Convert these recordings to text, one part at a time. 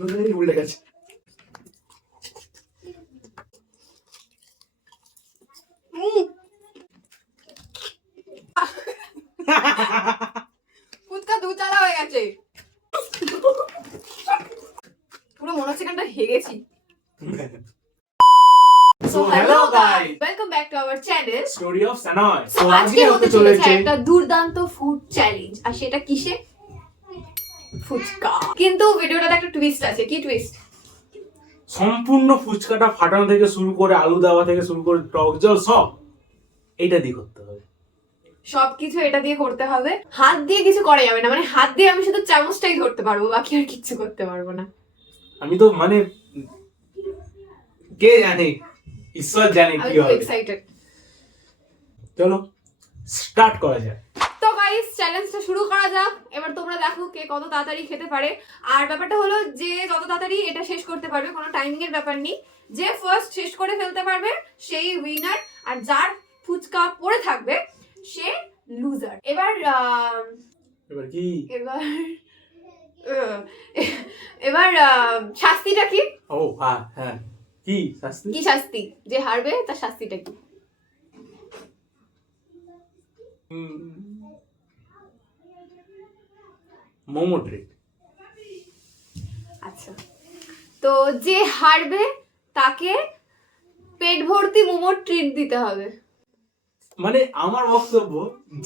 উল্টে গেছে। ফুচকা দুচালা হয়ে গেছে, পুরো মনে হচ্ছে কানটা হেগেছি। So hello guys, welcome back to our channel story of Sanoy. So আজকে হতে চলেছে একটা দুর্দান্ত ফুড চ্যালেঞ্জ, আর সেটা কিসে? ফুচকা। কিন্তু ভিডিওটাতে একটা টুইস্ট আছে। কি টুইস্ট? সম্পূর্ণ ফুচকাটা ফাটানো থেকে শুরু করে আলু দেওয়া থেকে শুরু করে টক জল সব এইটা দিয়ে করতে হবে। সবকিছু এটা দিয়ে করতে হবে, হাত দিয়ে কিছু করা যাবে না। মানে হাত দিয়ে আমি শুধু চামচটাই ধরতে পারবো, বাকি আর কিচ্ছু করতে পারবো না। আমি তো মানে কে জানে, ঈশ্বর জানে আমি কি খুব হবে। এক্সাইটেড। চলো স্টার্ট করা যায়। তো গাইস, চ্যালেঞ্জটা শুরু করা যাক। এবার তোমরা দেখো কে কত তাড়াতাড়ি খেতে পারে। আর ব্যাপারটা হলো যে যত তাড়াতাড়ি এটা শেষ করতে পারবে, কোনো টাইমিং এর ব্যাপার নেই। যে ফার্স্ট শেষ করে ফেলতে পারবে সেই উইনার, আর যার ফুচকা পড়ে থাকবে সে লুজার। এবার কি এবার আহ, এবার শাস্তিটা কি? ও হ্যাঁ হ্যাঁ, কি শাস্তি? কি শাস্তি? যে হারবে তার শাস্তিটা কি? মোমো ট্রিট। আচ্ছা, তো যে হারবে তাকে পেট ভর্তি মোমোর ট্রিট দিতে হবে। মানে আমার বক্তব্য,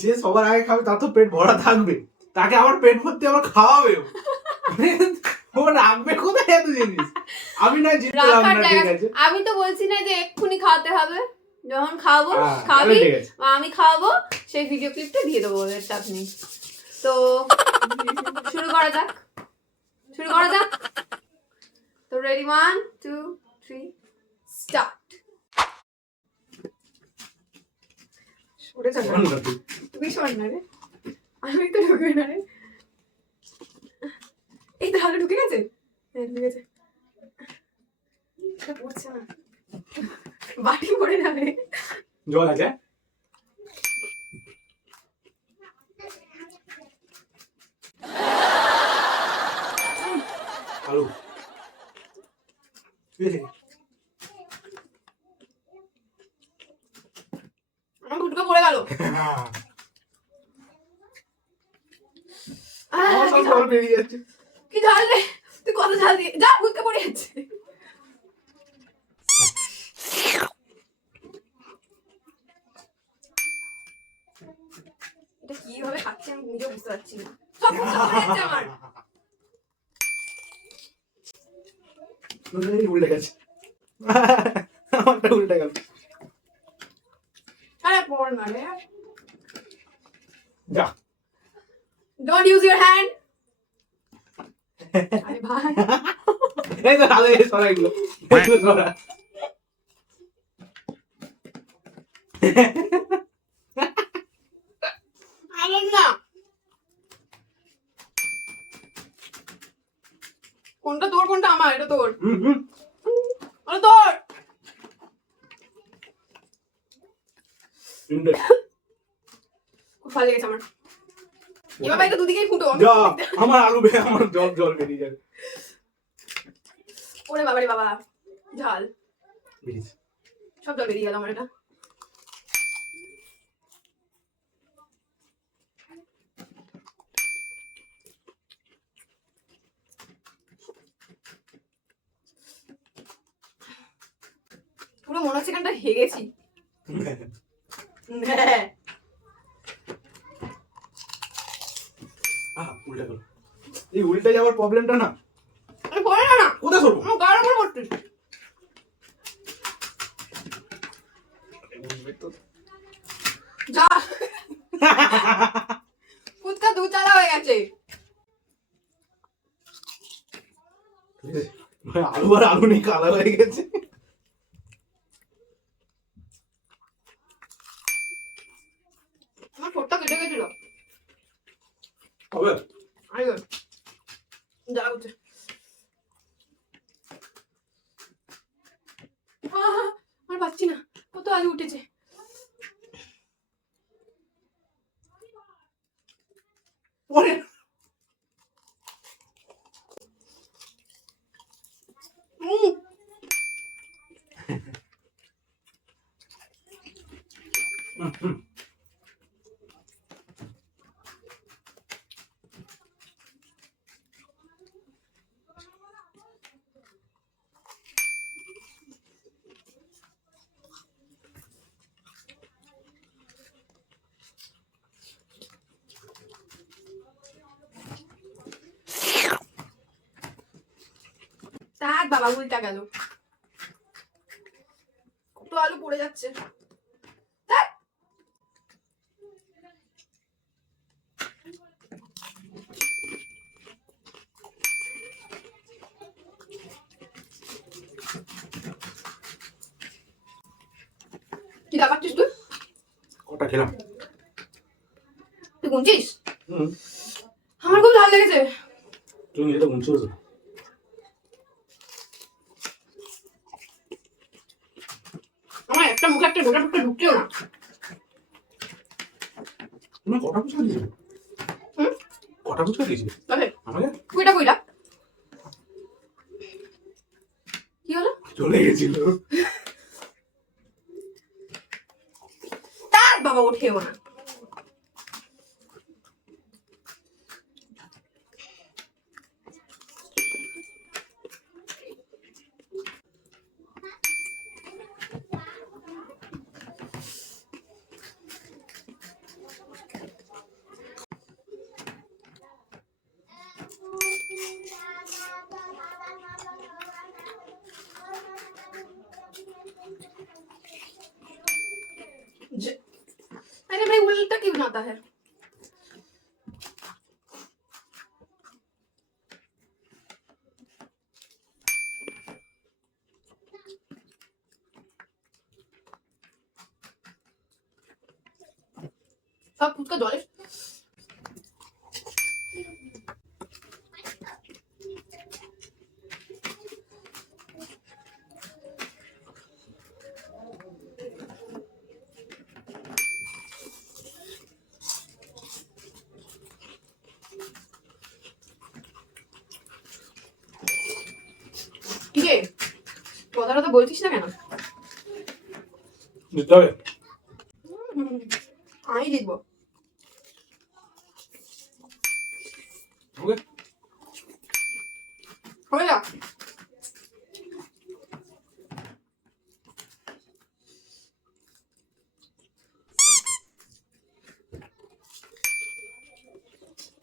যে সবার আগে খাবে তার তো পেট ভরা থাকবে, তাকে আবার পেট ভর্তি আবার খাওয়াবে। ও রাখবে কোথায় এত জিনিস? আমি না জিতলাম রাখার না, ঠিক জায়গা, আছে। আমি তো বলছি না যে এক্ষুনি খাওয়াতে হবে। যখন খাওয়াবো হ্যাঁ, খাবি, ঠিক আছে। আমি খাওয়াবো, সেই ভিডিও ক্লিপটা দিয়ে দেবো, ওদের চাপ নেই। তো শুরু করা যাক, শুরু করা যাক। তো রেডি, 1 2 3 স্টার্ট। সরে যা না, তুই সর না রে, আমি তো ঢুকবে না রে। এই তো হালে ঢুকে গেছে, হ্যাঁ ঢুকে গেছে। এটা পড়ছে না, বাটি পড়ে যাবে। জল আছে? আলু আমার ফুটকা পড়ে গেল। আমার সব জল বেরিয়ে যাচ্ছে। কি ঝাল রে, তুই কত ঝাল দিয়ে যা, ফুটকা পড়ে যাচ্ছে। এটা কিভাবে খাচ্ছি আমি নিজেও বুঝতে পারছি না, সব ফুটকা পড়ে যাচ্ছে আমার। উল্টে গেছে। আমারটা উল্টে গেল। আরে পড় না রে, যা। Don't use your hand. আরে ভাই, এই তো হাতে সরা এগুলো, এগুলো সরা। আমার না, কোনটা তোর কোনটা আমার? এটা তোর, এটা তোর। খুব ভালো লেগেছে আমার। এবার ভাই তো দুদিকেই ফুটো। যা, আমার আলু আমার জল জল বেরিয়ে যাবে। ওরে বাবা রে বাবা, ঝাল বেরিয়েছে। সব জল বেরিয়ে গেল আমার। এটা পুরো মনে হচ্ছে কানটা হেগেছি। উল্টে গেল। এই উল্টে যাওয়ার প্রবলেমটা না, পড়ে না না, কোথায় সরবো? আমার গায়ের উপর পড়ছিস। যা, ফুচকা দুচালা হয়ে গেছে। আলু আর আলু নেই, কালা হয়ে গেছে। আমার ঠোঁটটা কেটে গেছিল। হবে? আরে যা উঠছে, আর পাচ্ছি না, কত আলু উঠেছে। তার বাবা উল্টা গেল, কত আলু পড়ে যাচ্ছে। ধ্যাৎ। কি দেখাচ্ছিস তুই? কটা খেলাম? তুই গুনছিস? আমার খুব ঝাল লেগেছে। তুমি এটা গুনছো? আমার একটা মুখে একটা গোটা টুকটা ঢুকছেও না। তুমি কটা ফুচকা দিয়েছো? কটা ফুচকা দিয়েছো তবে আমাকে? কইটা কইটা কি হলো? চলে গেছিল। তার বাবা ওঠেও না। अरे भाई उल्टा क्यों बनाता है? सब खुद का जले কি রে কথাটা তো বলছিস না কেন? দিতে হবে। আমি দিব। ওকে হয়ে যা।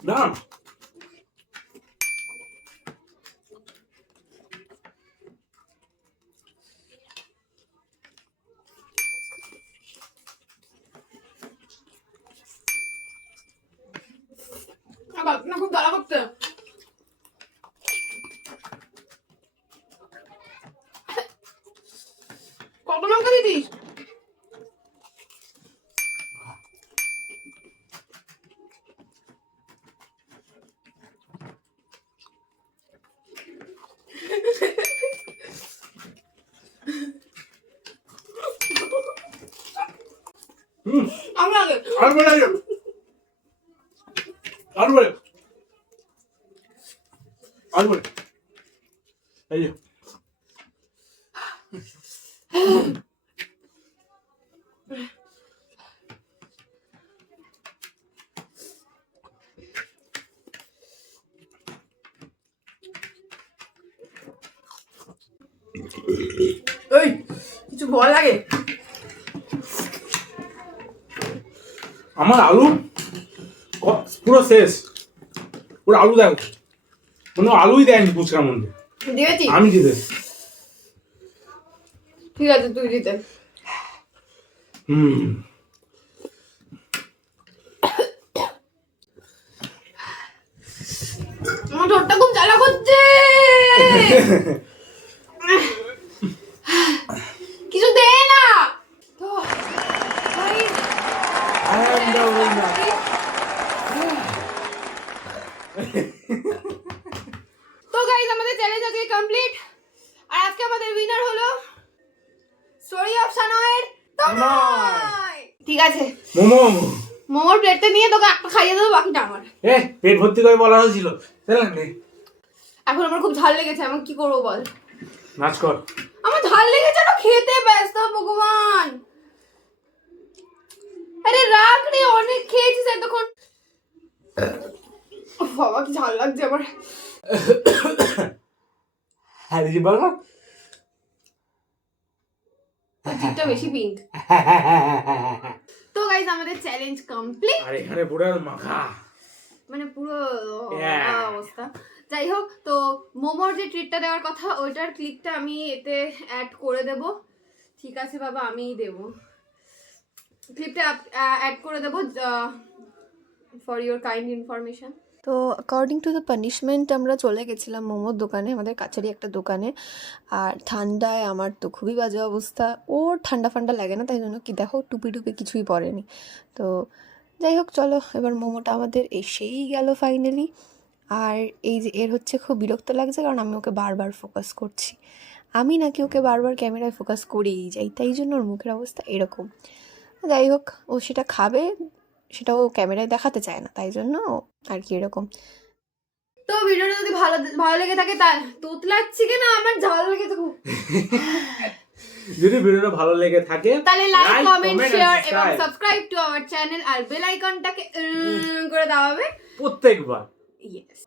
না না খুব জ্বালা করতে। কত লঙ্কা দিতিস? আমি আগে আর বলে আর বলে আর বলে এই যে এই কিছু বল লাগে। আমার আলু পুরো শেষ। পুরো আলু দেখো, কোনো আলুই দেয়নি ফুচকার মধ্যে। দিয়েছি আমি দিতে ঠিক আছে তুই দিতে। আমার ঠোঁটটা খুব জ্বালা করছে। কিছু দে না তো ভাই। তো গাইস আমাদের চ্যালেঞ্জ আজকে কমপ্লিট। আর আজকে আমাদের উইনার হলো স্টোরি অফ সানয়ের তনয়। ঠিক আছে মোমো মোমোর প্লেটটা নিয়ে তোকে একটা খাইয়ে দেবো, বাকিটা আমার। পেট ভর্তি করে বলা হয়েছিল। এখন আমার খুব ঝাল লেগেছে, আমি কি করবো বল? নাচ কর। আমার ঝাল লেগেছে না, খেতে ব্যস্ত ভগবান। আরে রাখ রে, অনেক খেয়েছিস এতক্ষণ। বাবা কি ঝাল লাগছে আমার। হ্যাঁ দিদি বলো। জিভটা বেশি পিঙ্ক। তো গাইস আমাদের চ্যালেঞ্জ কমপ্লিট। আর এখানে পুরো মাখা মানে পুরো Yeah. অবস্থা। যাই হোক, তো মোমোর যে ট্রিটটা দেওয়ার কথা ওইটার ক্লিপটা আমি এতে অ্যাড করে দেব। ঠিক আছে বাবা, আমিই দেব ক্লিপটা, অ্যাড করে দেব ফর ইউর কাইন্ড ইনফরমেশন। তো অ্যাকর্ডিং টু দ্য পানিশমেন্ট আমরা চলে গেছিলাম মোমোর দোকানে, আমাদের কাছেরই একটা দোকানে। আর ঠান্ডায় আমার তো খুবই বাজে অবস্থা, ওর ঠান্ডা ফান্ডা লাগে না, তাই জন্য কি দেখো টুপি টুপি কিছুই পরেনি। তো যাই হোক চলো, এবার মোমোটা আমাদের এসেই গেল ফাইনালি। আর এই যে এর হচ্ছে খুব বিরক্ত লাগছে, কারণ আমি ওকে বারবার ফোকাস করছি, আমি নাকি ওকে বারবার ক্যামেরায় ফোকাস করেই যাই, তাই জন্য ওর মুখের অবস্থা এরকম। যাই হোক, ও সেটা খাবে, সেটা ও ক্যামেরায় দেখাতে চায় না, তাই জন্য আর কি এরকম। তো ভিডিওটা যদি ভালো ভালো লেগে থাকে, তা তোতলাচ্ছি কেন, আমার ঝাল লেগেছে খুব। যদি ভিডিওটা ভালো লেগে থাকে তাহলে like, like, comment, comment and share এবং subscribe। Subscribe to our channel, আর বেল আইকনটাকে করে দেওয়া হবে প্রত্যেকবার।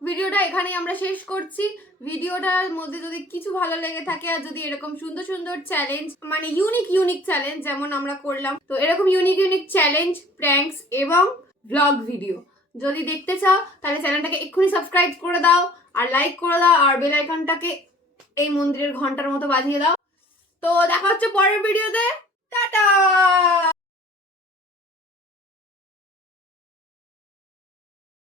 ভিডিওটা এখানেই আমরা শেষ করছি। ভিডিওটার মধ্যে যদি কিছু ভালো লেগে থাকে, আর যদি এরকম সুন্দর সুন্দর চ্যালেঞ্জ, মানে ইউনিক চ্যালেঞ্জ যেমন আমরা করলাম, তো এরকম ইউনিক চ্যালেঞ্জ, প্র্যাঙ্কস এবং ব্লগ ভিডিও যদি দেখতে চাও, তাহলে চ্যানেলটাকে এক্ষুনি সাবস্ক্রাইব করে দাও, আর লাইক করে দাও, আর বেল আইকনটাকে এই মন্দিরের ঘন্টার মতো বাজিয়ে দাও। তো দেখা হচ্ছে পরের ভিডিওতে, টাটা।